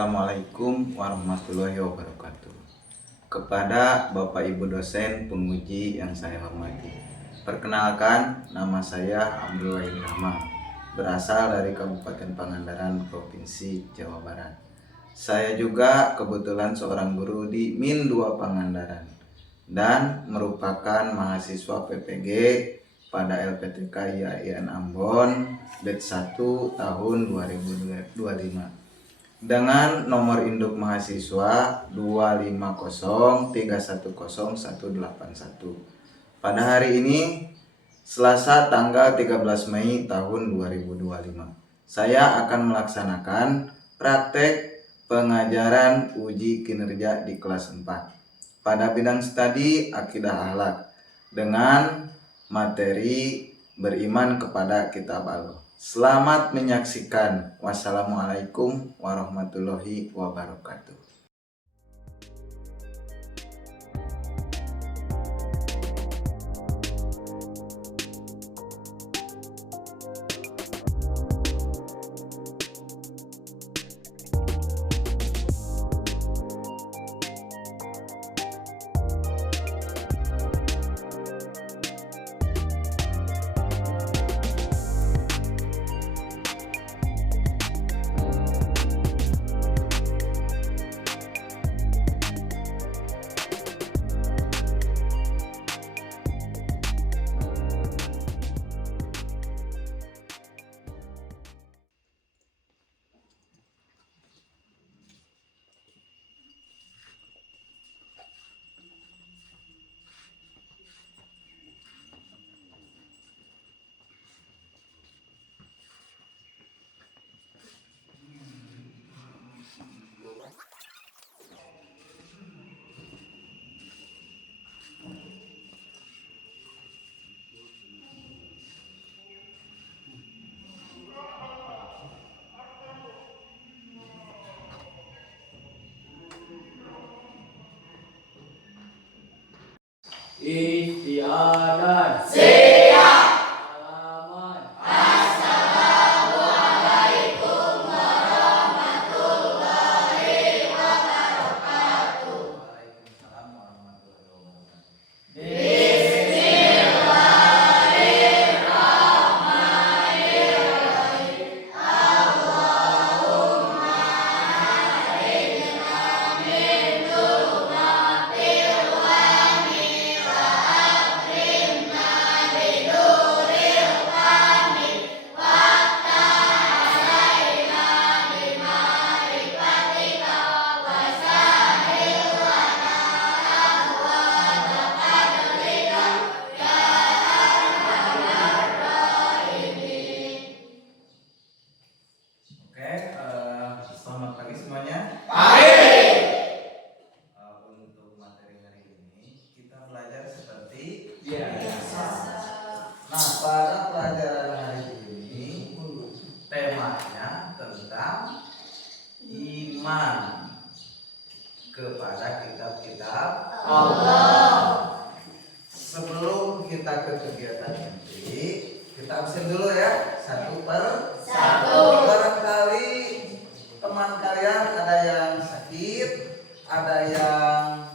Assalamualaikum warahmatullahi wabarakatuh. Kepada Bapak Ibu dosen penguji yang saya hormati, perkenalkan, nama saya Abdul Wahid Rahman, berasal dari Kabupaten Pangandaran, Provinsi Jawa Barat. Saya juga kebetulan seorang guru di Min 2 Pangandaran dan merupakan mahasiswa PPG pada LPTK IAIN Ambon batch 1 tahun 2025 dengan nomor induk mahasiswa 250310181. Pada hari ini Selasa tanggal 13 Mei tahun 2025, saya akan melaksanakan praktek pengajaran uji kinerja di kelas 4 pada bidang studi akidah akhlak dengan materi beriman kepada kitab Allah. Selamat menyaksikan. Wassalamualaikum warahmatullahi wabarakatuh. Istiadat. Siap. Salaman. Assalamualaikum warahmatullahi wabarakatuh. Waalaikumsalam warahmatullahi wabarakatuh. Bismillahirrahmanirrahim. Allahumma arinna min dhulumatil wahmi wa akrimna binuril fahmi waftahalaina bima'rifatika wa sahil lana abwaaba fadlika ya arhamar rahimin. Oke, selamat pagi semuanya. Untuk materi hari ini kita belajar seperti biasa. Nah, pada pelajaran hari ini temanya tentang iman kepada kitab-kitab Allah. Sebelum kita ke kegiatan inti, kita absen dulu ya, satu per satu. Barangkali teman kalian ada yang sakit, ada yang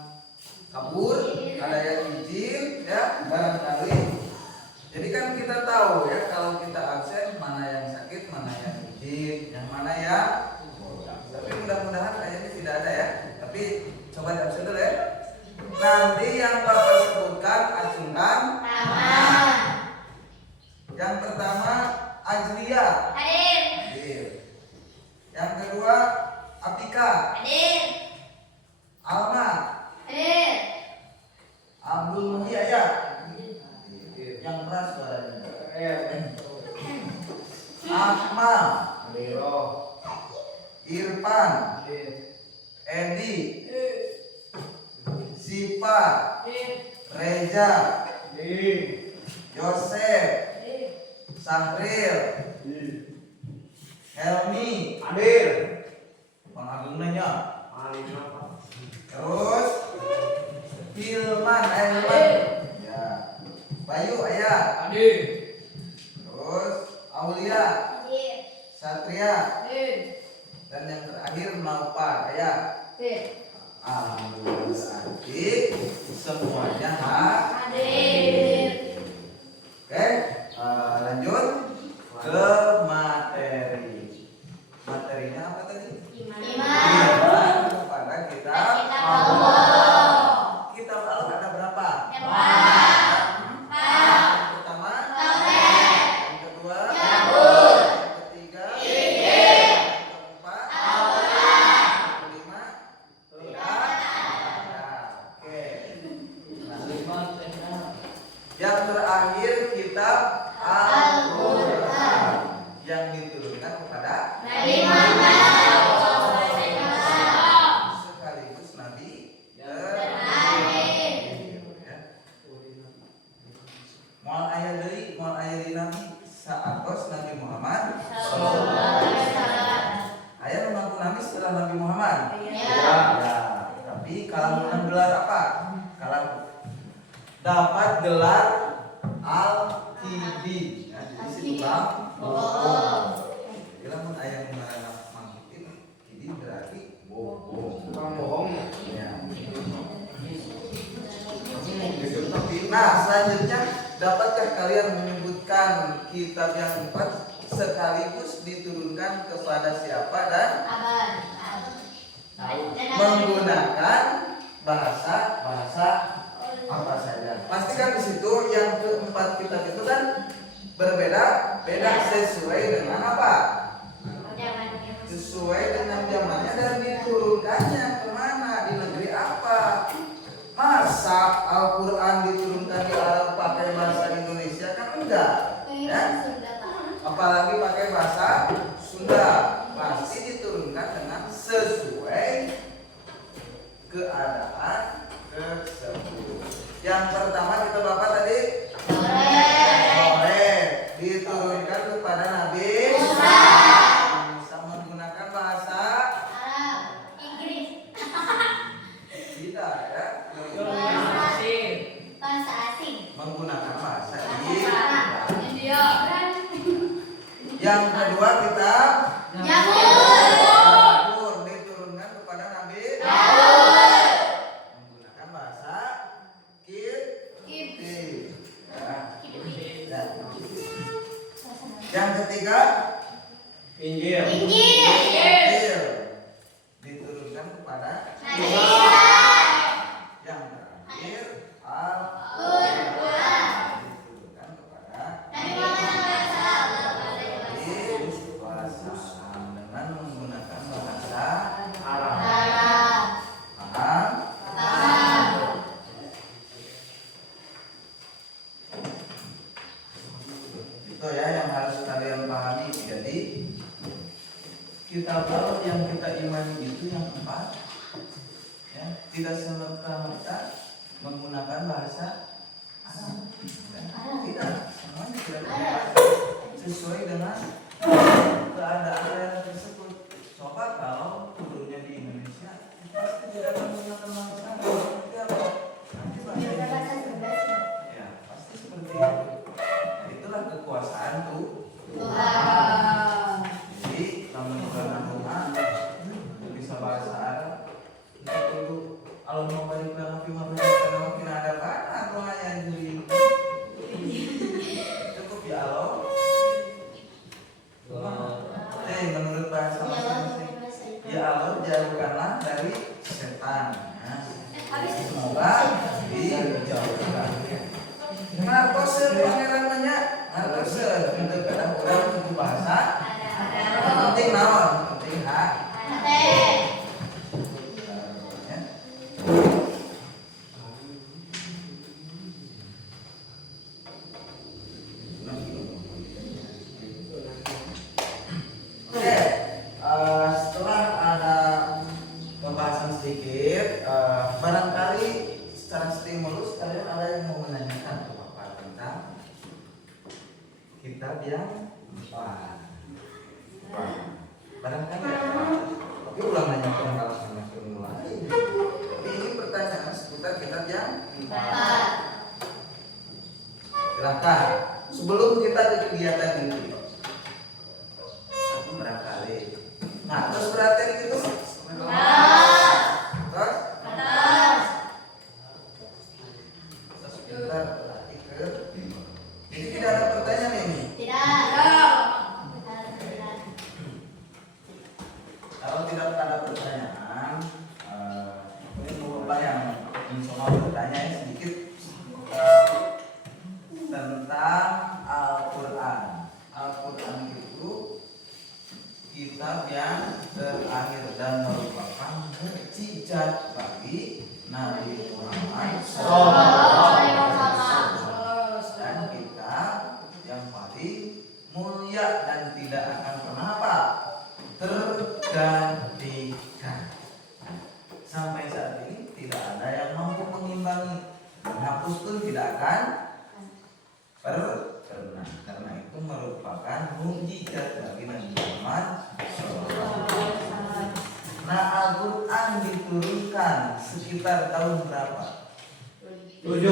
kabur, ada yang izin, ya barangkali. Jadi kan kita tahu ya, kalau kita absen mana yang sakit, mana yang izin, yang mana ya. Tapi mudah-mudahan kayaknya tidak ada ya. Tapi coba di absen dulu ya. Nanti yang Bapak sebutkan acungkan Tangan. Yang pertama Ajlia. Hadir. Yang kedua Apika. Hadir. Alma. Hadir. Abdul Muhyaya. Yang keras suaranya. Akmal. Irfan. Edi. Sipa. Reza. Yosef. Sahril. Helmi. Bang Agung nanya. Terus Hilman. Ya. Bayu ayah. Terus Aulia. Hadir. Satria. Hadir. Dan yang terakhir terakhir naupar ya. Berarti semuanya hadir. Oke, lanjut ke materi. Materinya apa tadi? Iman kepada kitab Allah. Kitab Allah ada berapa? Yang pertama, yang kedua, yang ketiga, yang keempat, yang kelima, oke. Yang terakhir kitab Al-Quran yang diturunkan kepada Nabi Muhammad sekaligus Nabi terakhir. Moal aya deui Nabi saatos Nabi Muhammad Sallallahu alaihi wasallam. aya nu ngaku Nabi setelah Nabi Muhammad. Ya. Tapi kalau gelar apa? Kalau dapat gelar Al-Kidi. Nah, di situ Bang. Jadi lamun aya nu ngaranna mangkitin, Kidi berarti bohong. Ya. Nah, selanjutnya dapatkah kalian menyebutkan kitab yang 4 sekaligus diturunkan kepada siapa dan menggunakan bahasa apa saja? Pastikan di situ yang keempat kitab itu kan berbeda sesuai dengan apa? Sesuai dengan zamannya dan diturunkannya kemana, di negeri apa? Masa Al-Quran diturunkan di Arab pakai bahasa Indonesia kan enggak, ya? Apalagi pakai bahasa Sunda. Pasti diturunkan dengan sesuai keadaan tersebut. Yang pertama kita bapak tadi Taurat diturunkan kepada Nabi Musa menggunakan bahasa Inggris. kita ya, Bahasa asing. menggunakan bahasa India. Yang kedua kita Yahud. diturunkan kepada Nabi menggunakan bahasa Kipti. Ya. Yang ketiga Injil. Injil diturunkan kepada Nabi yang terakhir Al-Quran diturunkan kepada Nabi Muhammad dengan menggunakan bahasa Arab. Paham? Itu ya yang harus kalian pahami. Jadi kitab Allah yang kita imani itu yang 4 ya, tidak serta-merta menggunakan bahasa Arab. Tidak, semuanya tidak sesuai dengan keadaan daerah tersebut. Coba kalau turunnya di Indonesia, pasti tidak menggunakan bahasa Arab. Seperti apa? Nanti bahasa Indonesia. Ya, pasti seperti itu. Nah, itulah kekuasaan tuh. Jadi, namun rumah bisa bahasa Arab. Itu dulu. Kalau mau balik ke Nabi Muhammad, karena mungkin ada apa? Doa yang juli. Cukup ya Allah. Menurut bahasa masing-masing. Ya Allah, jauhkanlah dari setan. Nah, semoga dijauhkan. Ngartose pangeran banyak. Ngartose untuk kadang orang itu bahasa. Penting naon? Penting hak. Setelah ada pembahasan sedikit, barangkali secara stimulus kalian ada yang mau menanyakan ke Bapak tentang kitab yang barangkali ya. Tapi ulang nanya kalau sama mulai. Tapi ini pertanyaan seputar kitab yang 4. Silakan. Sebelum kita ke kegiatan ini, barangkali. Nah, terus berarti itu bertanya sedikit tentang Al-Quran. Al-Quran itu kitab yang terakhir dan merupakan mukjizat bagi Nabi Muhammad dan kitab yang paling mulia dan tidak akan pernah apa? Tergantikan. Sampai saat ini tidak ada yang mampu mengimbangi, menghapus pun tidak akan pernah, karena itu merupakan mukjizat bagi Nabi Muhammad SAW. Nah, Al-Quran diturunkan sekitar tahun berapa? 7.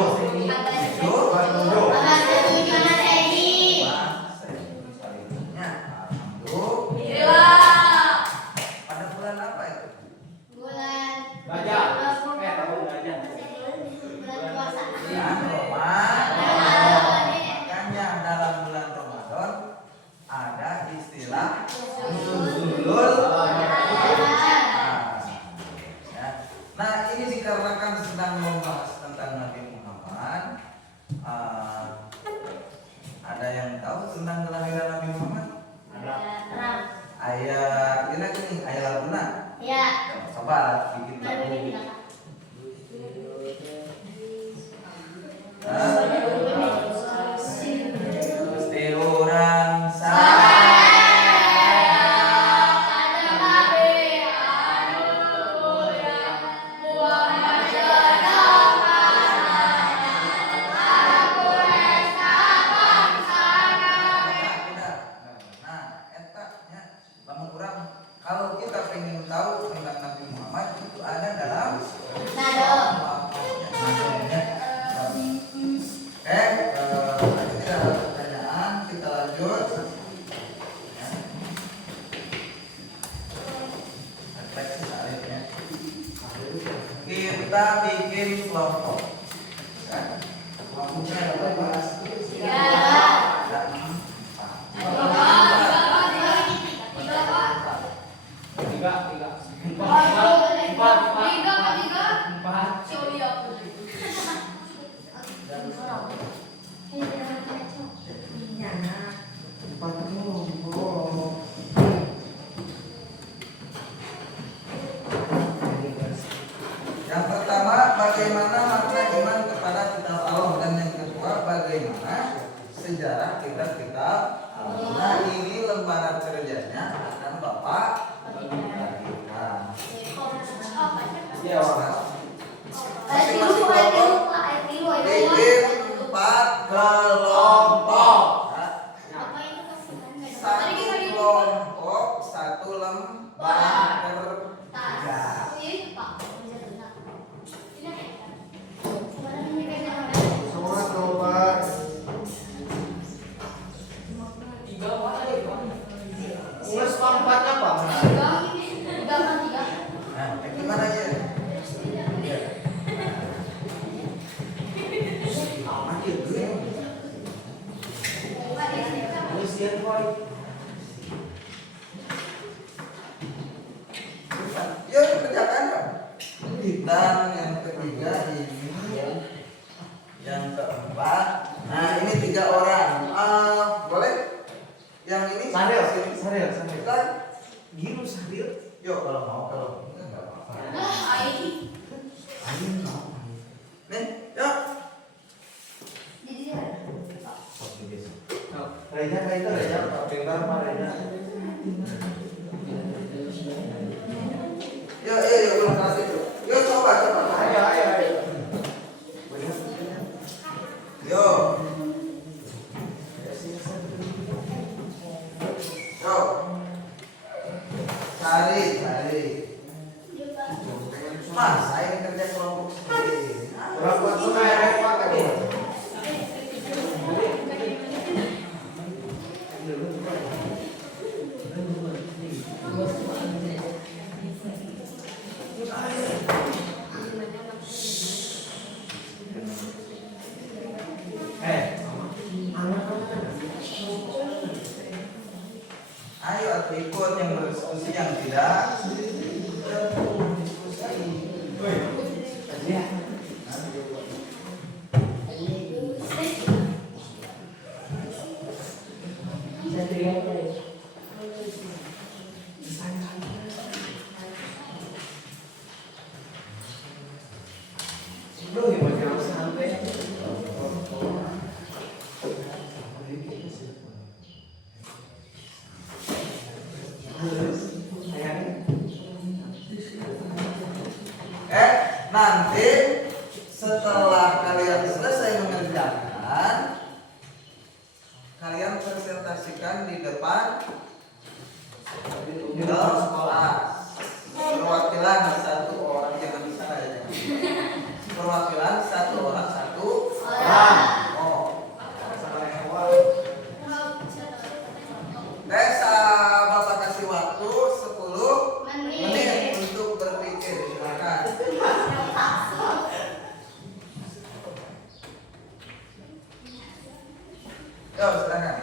Pada bulan apa itu? Gajah. Tahun gajah. Bulan Ramadan. Makanya dalam bulan Ramadan ada istilah nuzulul Nah, ini dikarenakan sedang membahas tentang Nabi Muhammad. Ada yang tahu tentang kelahiran Nabi Muhammad? Ayat ini ayat laguna. Coba bikin lagu. Mesti orang kalau kita ingin tahu tentang Nabi Muhammad itu ada dalam tidak ada pertanyaan, kita lanjut. Kita bikin kelompok. Kelompoknya ada berapa? Ada 4. Yang pertama, bagaimana makna iman kepada kitab Allah, dan yang kedua, bagaimana sejarah kitab-kitab Allah. Nah, ini lembaran kerjanya akan Bapak bagikan. Ya, masing-masing kelompok bikin 4 kelompok. Satu kelompok 1 lembar kerja. Semua kelompok. 4 apa? Nah, gimana aja? Ya, kerjakan dong. Dan yang ketiga ini, yang keempat. Nah, ini 3 orang. Boleh? Yang ini Sadil. Kita Gilu sadil. yuk kalau mau, kalau enggak apa-apa. Ayo mau. Nih, yuk. Reja, pintar Pak Reja. Yuk, belum kasih tuh. Yuk, coba. Ayo. Yuk. Cari. Mas, saya kerja kelompok sendiri. Berapa tuh Pak tadi? Oh, sama hewan. Bapak kasih waktu 10 menit untuk berpikir. Silakan. Yo, silakan.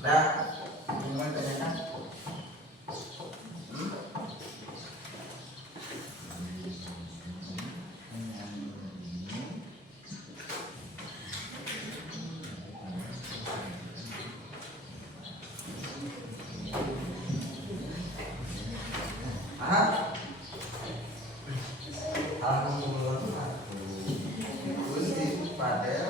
Nah, gimana tanya? Alhamdulillah. Gusti Padel.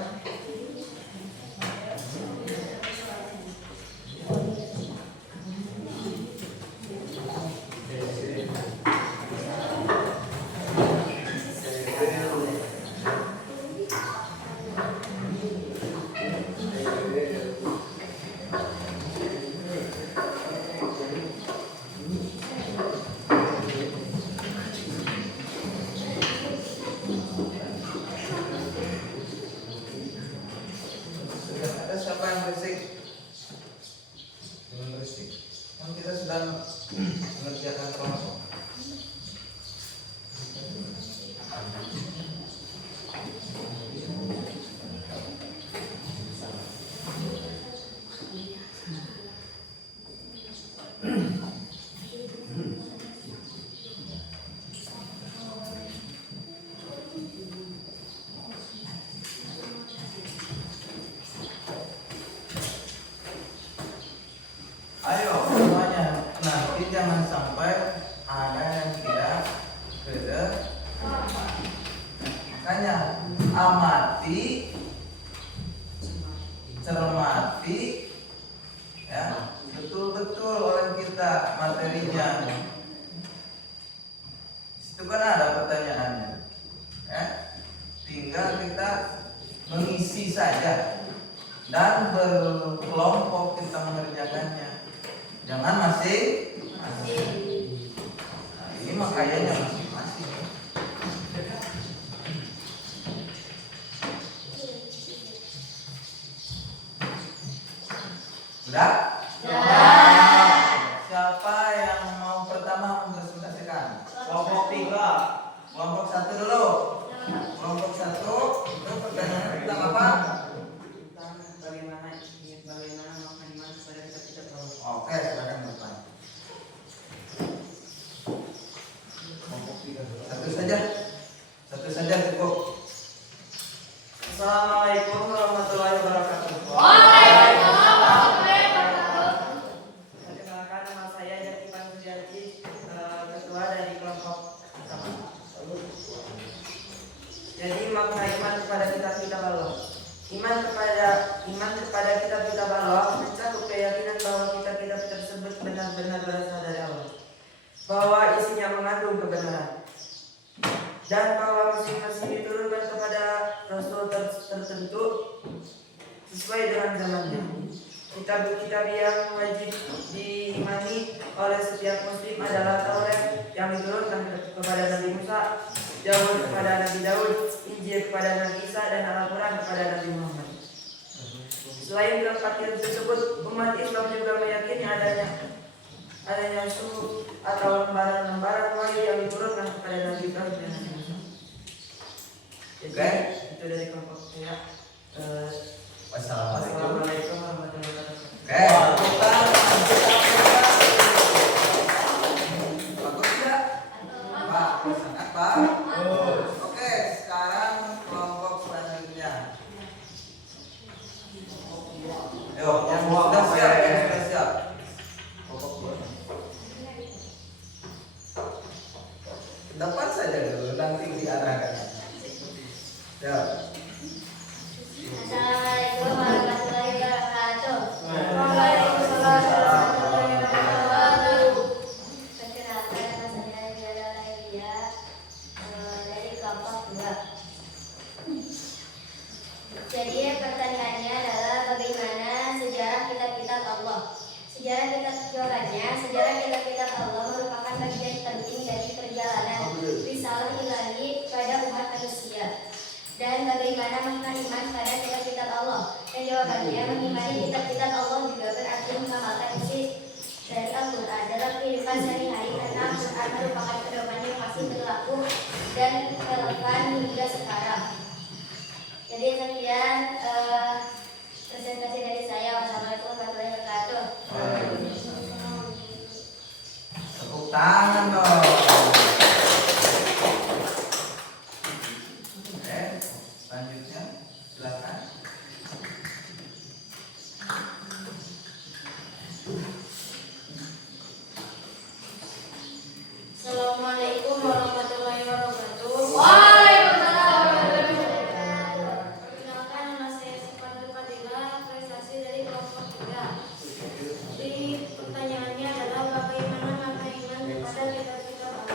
Ada siapa yang berisik? Yang berisik. Kan kita sedang mengerjakan kelompok. Ayo semuanya, nanti jangan sampai ada yang tidak kedengaran. Makanya amati, cermati, ya betul-betul oleh kita materinya. Itu kan ada pertanyaannya, ya. Tinggal kita mengisi saja dan berkelompok kita mengerjakannya. Jangan masing-masing. Nah, ini makanya masing-masing. Sudah? Sudah. Siapa yang mau pertama mempresentasikan? Kelompok 3. Kelompok 1 dulu. Kelompok 1 itu pertanyaannya tentang apa? Bagaimana makan iman supaya kita tidak tahu. Oke, silakan Bapak. Satu saja cukup. Assalamualaikum warahmatullahi wabarakatuh. Perkenalkan, nama saya Jatipan Sujarji, ketua dari kelompok pertama. Jadi makna iman kepada kitab Allah. Iman kepada kitab Allah mencakup keyakinan bahwa kitab tersebut benar-benar berasal dari Allah, bahwa isinya mengandung kebenaran, dan bahwa masing-masing diturunkan kepada rasul tertentu sesuai dengan zamannya. Kitab-kitab yang wajib diimani oleh setiap muslim adalah Taurat yang diturunkan kepada Nabi Musa, Zabur kepada Nabi Daud, Injil kepada Nabi Isa, dan Al-Quran kepada Nabi Muhammad. Selain keempat kitab tersebut, umat Islam juga meyakini adanya suhu atau lembaran-lembaran wahyu yang diturunkan kepada Nabi Ibrahim dan Nabi Musa. Jadi, itu dari kelompok saya. Wassalamualaikum warahmatullahi wabarakatuh. Bagus tidak? Pak, sangat Pak. Oke, sekarang kelompok selanjutnya. Ayo, yang sudah siap, yang sudah siap. Depan saja dulu, nanti diarahkan. Ya. Assalamualaikum warahmatullahi wabarakatuh. Waalaikumsalam warahmatullahi wabarakatuh. Perkenalkan, nama saya Diana Laila dari kelompok 2. Jadi pertanyaannya adalah bagaimana sejarah kitab-kitab Allah. Sejarah kitab-kitab Allah merupakan bagian penting dari perjalanan risalah ilahi pada umat manusia. Dan bagaimana makna iman pada kitab-kitab Allah? Dan jawabannya, mengimani kitab-kitab Allah juga berarti mengamalkan isi dari Al-Quran dalam kehidupan sehari-hari, karena Al-Quran merupakan pedoman yang masih berlaku dan relevan hingga sekarang. Jadi sekian presentasi dari saya. Wassalamualaikum warahmatullahi wabarakatuh. Tepuk tangan dong. Oke, selanjutnya silakan. Assalamualaikum warahmatullahi wabarakatuh. Waalaikumsalam warahmatullahi wabarakatuh. Perkenalkan, nama saya Sifat Fadila, prestasi dari kelompok 3. Jadi pertanyaannya adalah bagaimana makna iman kepada kitab-kitab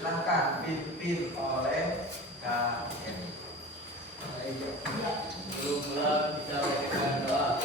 Silahkan dipimpin oleh KM. Belum kita berikan doa.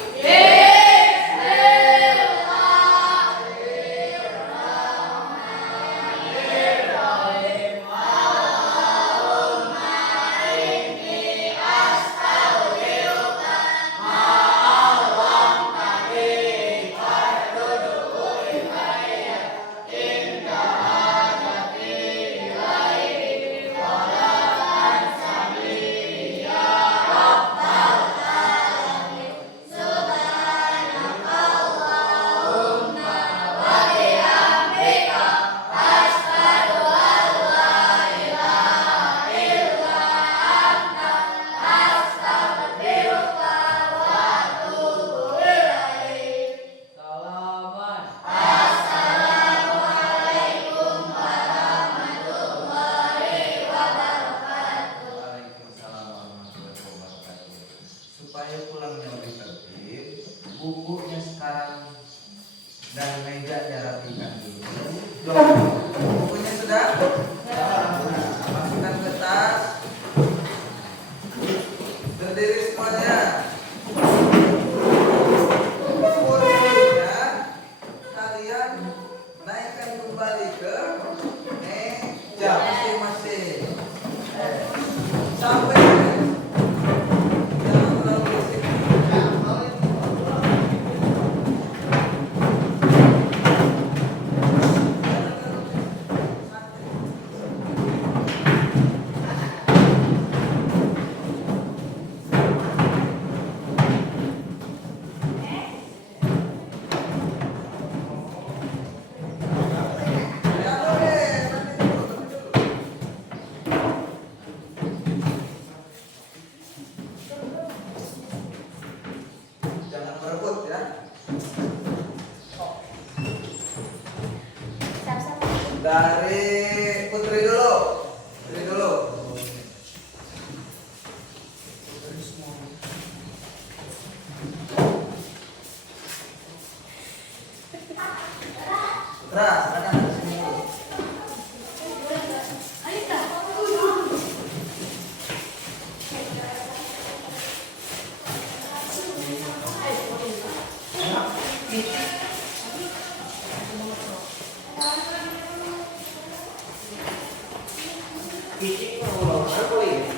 Waalaikumsalam warahmatullahi wabarakatuh. Supaya pulangnya lebih tertib, bukunya sekarang dan mejanya rapikan dulu. Bukunya sudah? Masukkan ke tas. Berdiri semuanya. Kursinya kalian naikkan kembali ke meja masing-masing. Sampai jangan terlalu berisik. Ya, boleh. Nanti dulu. Jangan berebut ya. Siap-siap. Dari Putri dulu. Putri dulu. Putra, silakan dari sini dulu. Kicik mau apa boleh?